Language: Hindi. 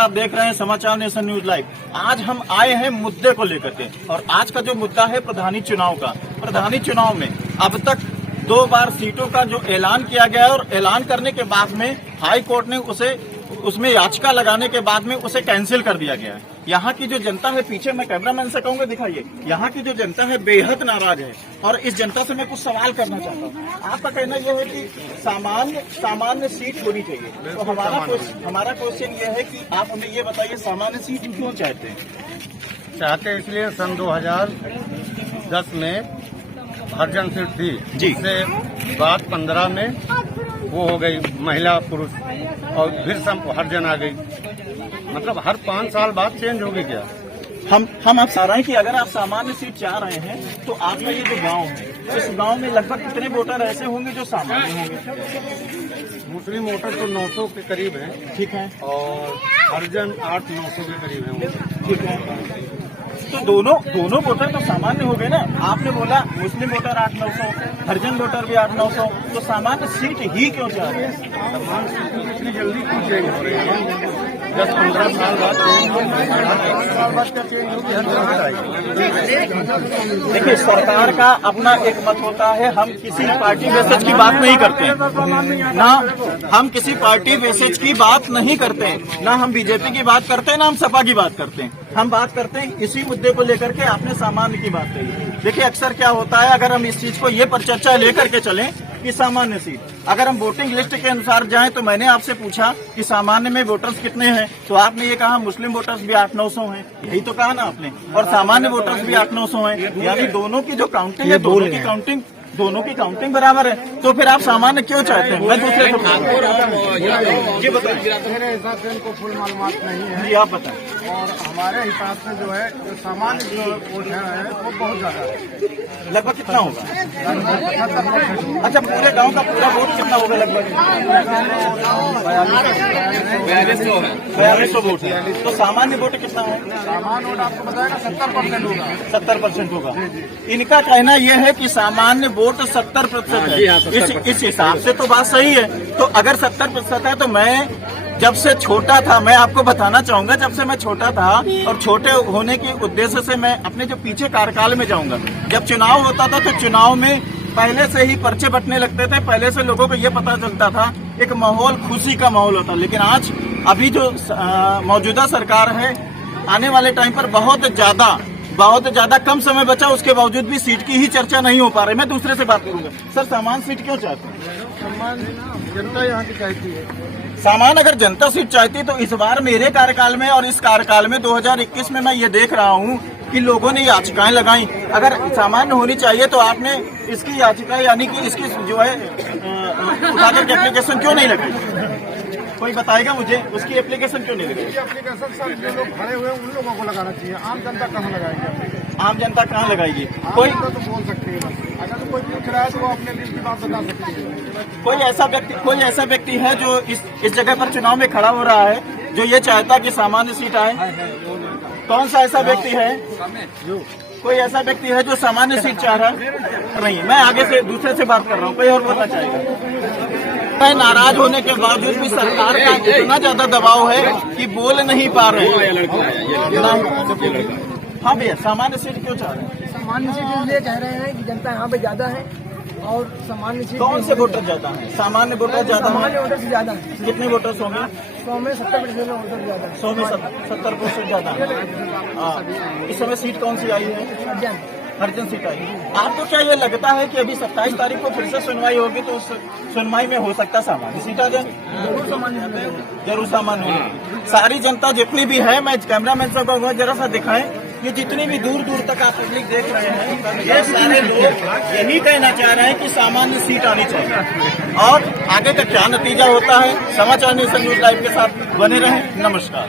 आप देख रहे हैं समाचार नेशन न्यूज लाइव। आज हम आए हैं मुद्दे को लेकर के, और आज का जो मुद्दा है प्रधानी चुनाव का। प्रधानी चुनाव में अब तक 2 बार सीटों का जो ऐलान किया गया है, और ऐलान करने के बाद में हाई कोर्ट ने उसमें याचिका लगाने के बाद में उसे कैंसिल कर दिया गया है। यहाँ की जो जनता है, पीछे मैं कैमरामैन से कहूँगा दिखाइए, यहाँ की जो जनता है बेहद नाराज है, और इस जनता से मैं कुछ सवाल करना चाहता हूँ। आपका कहना यह है कि सामान्य सीट होनी चाहिए, तो हमारा क्वेश्चन ये है कि आप हमें ये बताइए सामान्य सीट क्यों चाहते हैं? इसलिए सन 2010 में हरजन सीट थी, जिससे बात 15 में वो हो गई महिला पुरुष, और फिर सब हरजन आ गई। मतलब हर 5 साल बाद चेंज होगी क्या? हम आप चाह रहे हैं कि अगर आप सामान्य सीट चाह रहे हैं, तो आपका ये जो गांव है, इस गांव में लगभग कितने वोटर ऐसे होंगे जो सामान्य होंगे? मुस्लिम वोटर तो 900 के करीब है, ठीक है, और हरजन 800-900 के करीब है। ठीक है, तो दोनों वोटर तो सामान्य हो गए ना। आपने बोला मुस्लिम वोटर 800-900, हरिजन वोटर भी 800-900, तो सामान्य सीट ही क्यों चाह रहे हैं? सामान्य सीट इतनी जल्दी क्यों चेंज हो रही है? 10-15 साल बाद चेंज होगी, हर जगह आएगी। देखिए, सरकार का अपना एक मत होता है। हम किसी पार्टी बेसिस की बात नहीं करते हैं ना, हम किसी पार्टी बेसिस की बात नहीं करते हैं, ना हम बीजेपी की बात करते हैं, ना हम सपा की बात करते हैं। हम बात करते हैं इसी मुद्दे को लेकर के। आपने सामान्य की बात कही। देखिए, अक्सर क्या होता है, अगर हम इस चीज को ये पर चर्चा लेकर के चलें कि सामान्य सीट, अगर हम वोटिंग लिस्ट के अनुसार जाएं, तो मैंने आपसे पूछा कि सामान्य में वोटर्स कितने हैं, तो आपने ये कहा मुस्लिम वोटर्स भी 800-900 हैं। यही तो कहा ना आपने, और सामान्य वोटर्स भी 800-900 हैं। यानी दोनों की जो काउंटिंग है, दोनों की काउंटिंग बराबर है। तो फिर आप सामान्य क्यों चाहते हैं? मैं दूसरे को ये बताइए, मेरे हिसाब से इनको फुल मालूमात नहीं है। जी, आप बताएं। और हमारे हिसाब से जो है, जो सामान्य जो वोट है वो बहुत ज्यादा है। लगभग कितना होगा? अच्छा, पूरे गांव का पूरा वोट कितना होगा? लगभग 4200 वोट है। तो सामान्य वोट कितना है? सामान्य वोट आपको बताएगा 70% होगा। 70% होगा। इनका कहना यह है कि सामान्य वोट 70% है। इस हिसाब से तो बात सही है। तो अगर 70% है, तो मैं जब से छोटा था, मैं आपको बताना चाहूंगा, जब से मैं छोटा था, और छोटे होने के उद्देश्य से मैं अपने जो पीछे कार्यकाल में जाऊंगा, जब चुनाव होता था तो चुनाव में पहले से ही पर्चे बंटने लगते थे। पहले से लोगों को ये पता चलता था, एक माहौल, खुशी का माहौल होता। लेकिन आज अभी जो मौजूदा सरकार है, आने वाले टाइम पर बहुत ज्यादा कम समय बचा, उसके बावजूद भी सीट की ही चर्चा नहीं हो पा रही। मैं दूसरे से बात करूंगा। सर, सामान्य सीट क्यों चाहते हैं? सामान्य जनता यहाँ की चाहती है। सामान्य अगर जनता सीट चाहती, तो इस बार मेरे कार्यकाल में और इस कार्यकाल में 2021 में मैं ये देख रहा हूँ कि लोगों ने याचिकाएं लगाई। अगर सामान्य होनी चाहिए, तो आपने इसकी याचिका, यानी कि इसकी जो है उठाकर के एप्लीकेशन क्यों नहीं लगाई? कोई बताएगा मुझे, उसकी एप्लीकेशन क्यों नहीं लगाई? एप्लीकेशन सर, जो लोग खड़े हुए उन लोगों को लगाना चाहिए। आम जनता कहाँ लगाएगी? आम जनता कहाँ लगाएगी? कोई तो बोल सकती है। अगर कोई पूछ रहा है तो वो अपने दिल की बात बता सकती है। कोई ऐसा व्यक्ति है जो इस जगह पर चुनाव में खड़ा हो रहा है, जो ये चाहता कि सामान्य सीट आए? कौन सा ऐसा व्यक्ति है? कोई ऐसा व्यक्ति है जो सामान्य सीट चाह रहा है? नहीं, मैं आगे से दूसरे से बात कर रहा हूँ। कोई और बोलना चाहेगा? नाराज होने के बावजूद भी सरकार का इतना ज्यादा दबाव है कि बोल नहीं पा रहे हैं। हाँ भैया, सामान्य सीट क्यों चाह रहे हैं? सामान्य सीट इसलिए कह रहे हैं कि जनता यहाँ पे ज्यादा है, और सामान्य सीट कौन से वोटर ज्यादा है? सामान्य वोटर ज्यादा है। सामान्य वोटर से ज्यादा है। कितने वोटर्स होंगे? 100 में 70% वोटर ज्यादा है। 100 में 70% ज्यादा है। हाँ, इस समय सीट कौन सी आई है? हरजन सीट आई। आपको क्या ये लगता है कि अभी 27 तारीख को फिर से सुनवाई होगी, तो उस सुनवाई में हो सकता सामान्य सीट आ जाए? जरूर सामान्य होगी। सारी जनता जितनी भी है, मैं कैमरामैन साहब को जरा सा दिखाएं, ये जितनी भी दूर दूर तक आप पब्लिक देख रहे हैं, ये सारे लोग यही कहना चाह रहे हैं कि सामान्य सीट आनी चाहिए। और आगे का क्या नतीजा होता है, समाचार नेशन न्यूज लाइव के साथ बने रहें। नमस्कार।